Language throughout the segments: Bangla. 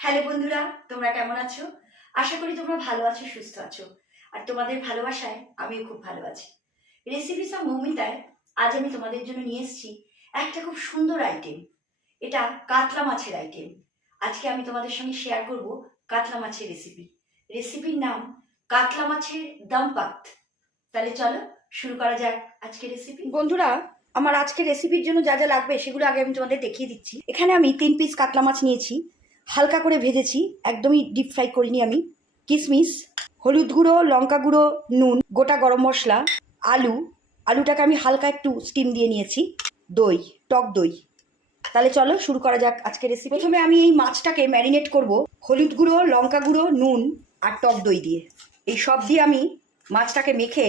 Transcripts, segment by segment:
হ্যালো বন্ধুরা, তোমরা কেমন আছো? আশা করি তোমরা ভালো আছো, সুস্থ আছো। আর তোমাদের ভালোবাসায় আমিও খুব ভালো আছি। রেসিপিস অফ মৌমিতায় আজ আমি তোমাদের জন্য নিয়ে এসেছি একটা খুব সুন্দর আইটেম। এটা কাতলা মাছের আইটেম। আজকে আমি তোমাদের সঙ্গে শেয়ার করব কাতলা মাছের রেসিপি। রেসিপির নাম কাতলা মাছের দম পাত। তাহলে চলো শুরু করা যাক আজকের রেসিপি। বন্ধুরা, আমার আজকের রেসিপির জন্য যা যা লাগবে সেগুলো আগে আমি তোমাদের দেখিয়ে দিচ্ছি। এখানে আমি 3 পিস কাতলা মাছ নিয়েছি, হালকা করে ভেজেছি, একদমই ডিপ ফ্রাই করিনি আমি। কিশমিশ, হলুদ গুঁড়ো, লঙ্কা গুঁড়ো, নুন, গোটা গরম মশলা, আলুটাকে আমি হালকা একটু স্টিম দিয়ে নিয়েছি, দই, টক দই। তাহলে চলো শুরু করা যাক আজকের রেসিপি। প্রথমে আমি এই মাছটাকে ম্যারিনেট করব হলুদ গুঁড়ো, লঙ্কা গুঁড়ো, নুন আর টক দই দিয়ে। এই সব দিয়ে আমি মাছটাকে মেখে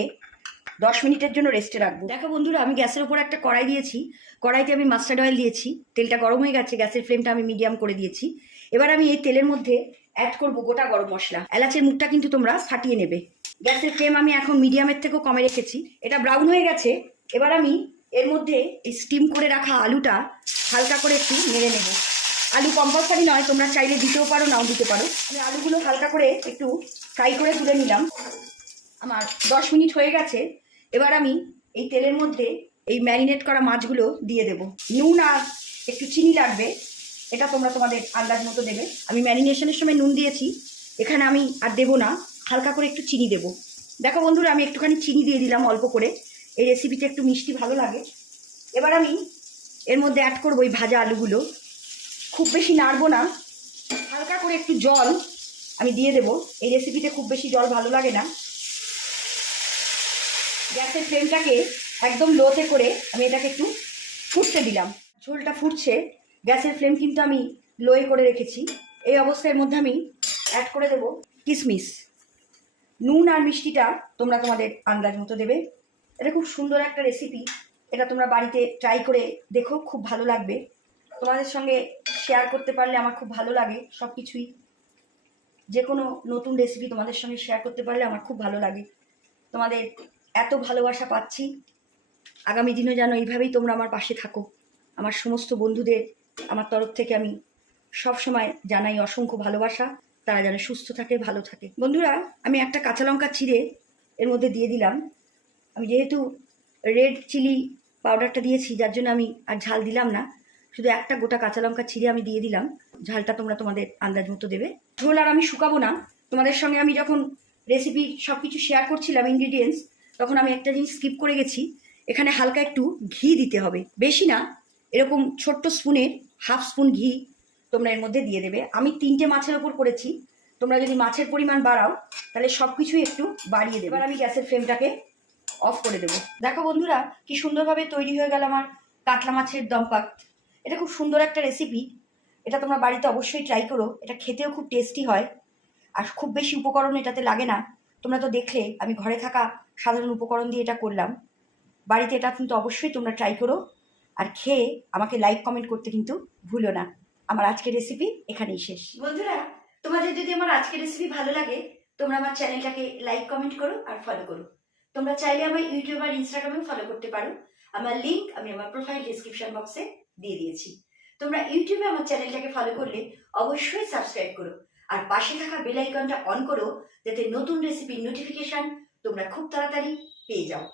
10 মিনিটের জন্য রেস্টে রাখবো। দেখো বন্ধুরা, আমি গ্যাসের উপর একটা কড়াই দিয়েছি। কড়াইতে আমি মাস্টার্ড অয়েল দিয়েছি। তেলটা গরম হয়ে গেছে, গ্যাসের ফ্লেমটা আমি মিডিয়াম করে দিয়েছি। এবার আমি এই তেলের মধ্যে অ্যাড করব গোটা গরম মশলা। এলাচের মুখটা কিন্তু তোমরা ফাটিয়ে নেবে। গ্যাসের ফ্লেম আমি এখন মিডিয়ামের থেকেও কমে রেখেছি। এটা ব্রাউন হয়ে গেছে। এবার আমি এর মধ্যে এই স্টিম করে রাখা আলুটা হালকা করে একটু নেড়ে নেব। আলু কম্পালসারি নয়, তোমরা চাইলে দিতেও পারো, নাও দিতে পারো। আমি আলুগুলো হালকা করে একটু ফ্রাই করে তুলে নিলাম। আমার 10 মিনিট হয়ে গেছে। এবার আমি এই তেলের মধ্যে এই ম্যারিনেট করা মাছগুলো দিয়ে দেব। নুন আর একটু চিনি লাগবে, এটা তোমরা তোমাদের আন্দাজ মতো দেবে। আমি ম্যারিনেশনের সময় নুন দিয়েছি, এখানে আমি আর দেবো না, হালকা করে একটু চিনি দেবো। দেখো বন্ধুরা, আমি একটুখানি চিনি দিয়ে দিলাম অল্প করে, এই রেসিপিতে একটু মিষ্টি ভালো লাগে। এবার আমি এর মধ্যে অ্যাড করবো এই ভাজা আলুগুলো। খুব বেশি নাড়বো না, হালকা করে একটু জল আমি দিয়ে দেবো। এই রেসিপিতে খুব বেশি জল ভালো লাগে না। গ্যাসের ফ্লেমটাকে একদম লোতে করে আমি এটাকে একটু ফুটতে দিলাম। ঝোলটা ফুটছে, গ্যাসের ফ্লেম কিন্তু আমি লোয়ে করে রেখেছি। এই অবস্থার মধ্যে আমি অ্যাড করে দেবো কিশমিশ। নুন আর মিষ্টিটা তোমরা তোমাদের আন্দাজ মতো দেবে। এটা খুব সুন্দর একটা রেসিপি, এটা তোমরা বাড়িতে ট্রাই করে দেখো, খুব ভালো লাগবে। তোমাদের সঙ্গে শেয়ার করতে পারলে আমার খুব ভালো লাগে। সব কিছুই, যে কোনো নতুন রেসিপি তোমাদের সঙ্গে শেয়ার করতে পারলে আমার খুব ভালো লাগে। তোমাদের এত ভালোবাসা পাচ্ছি, আগামী দিনে যেন এইভাবেই তোমরা আমার পাশে থাকো। আমার সমস্ত বন্ধুদের আমার তরফ থেকে আমি সব সময় জানাই অসংখ্য ভালোবাসা। তারা যেন সুস্থ থাকে, ভালো থাকে। বন্ধুরা, আমি একটা কাঁচা লঙ্কা চিড়ে এর মধ্যে দিয়ে দিলাম। আমি যেহেতু রেড চিলি পাউডারটা দিয়েছি, যার জন্য আমি আর ঝাল দিলাম না, শুধু একটা গোটা কাঁচা লঙ্কা চিড়ে আমি দিয়ে দিলাম। ঝালটা তোমরা তোমাদের আন্দাজ মতো দেবে। ঝোল আর আমি শুকাবো না। তোমাদের সঙ্গে আমি যখন রেসিপি সব কিছু শেয়ার করছিলাম ইনগ্রিডিয়েন্টস, তখন আমি একটা জিনিস স্কিপ করে গেছি। এখানে হালকা একটু ঘি দিতে হবে, বেশি না, এরকম ছোট্ট স্পুনের হাফ স্পুন ঘি তোমরা এর মধ্যে দিয়ে দেবে। আমি 3টে মাছের ওপর করেছি, তোমরা যদি মাছের পরিমাণ বাড়াও তাহলে সব কিছুই একটু বাড়িয়ে দেবে। এবার আমি গ্যাসের ফ্লেমটাকে অফ করে দেবো। দেখো বন্ধুরা, কি সুন্দরভাবে তৈরি হয়ে গেল আমার কাতলা মাছের দম পাত। এটা খুব সুন্দর একটা রেসিপি, এটা তোমরা বাড়িতে অবশ্যই ট্রাই করো। এটা খেতেও খুব টেস্টি হয়, আর খুব বেশি উপকরণ এটাতে লাগে না। তোমরা তো দেখলে আমি ঘরে থাকা সাধারণ উপকরণ দিয়ে এটা করলাম। বাড়িতে এটা কিন্তু অবশ্যই তোমরা ট্রাই করো, আর খেয়ে আমাকে লাইক কমেন্ট করতে কিন্তু ভুলো না। আমার আজকের রেসিপি এখানেই শেষ। বন্ধুরা, তোমাদের যদি আমার আজকের রেসিপি ভালো লাগে, তোমরা আমার চ্যানেলটাকে লাইক কমেন্ট করো আর ফলো করো। তোমরা চাইলে আমার ইউটিউব আর ইনস্টাগ্রামেও ফলো করতে পারো। আমার লিঙ্ক আমি আমার প্রোফাইল ডিসক্রিপশন বক্সে দিয়ে দিয়েছি। তোমরা ইউটিউবে আমার চ্যানেলটাকে ফলো করলে অবশ্যই সাবস্ক্রাইব করো, আর পাশে থাকা বেল আইকনটা অন করো, যাতে নতুন রেসিপির নোটিফিকেশন তোমরা খুব তাড়াতাড়ি পেয়ে যাও।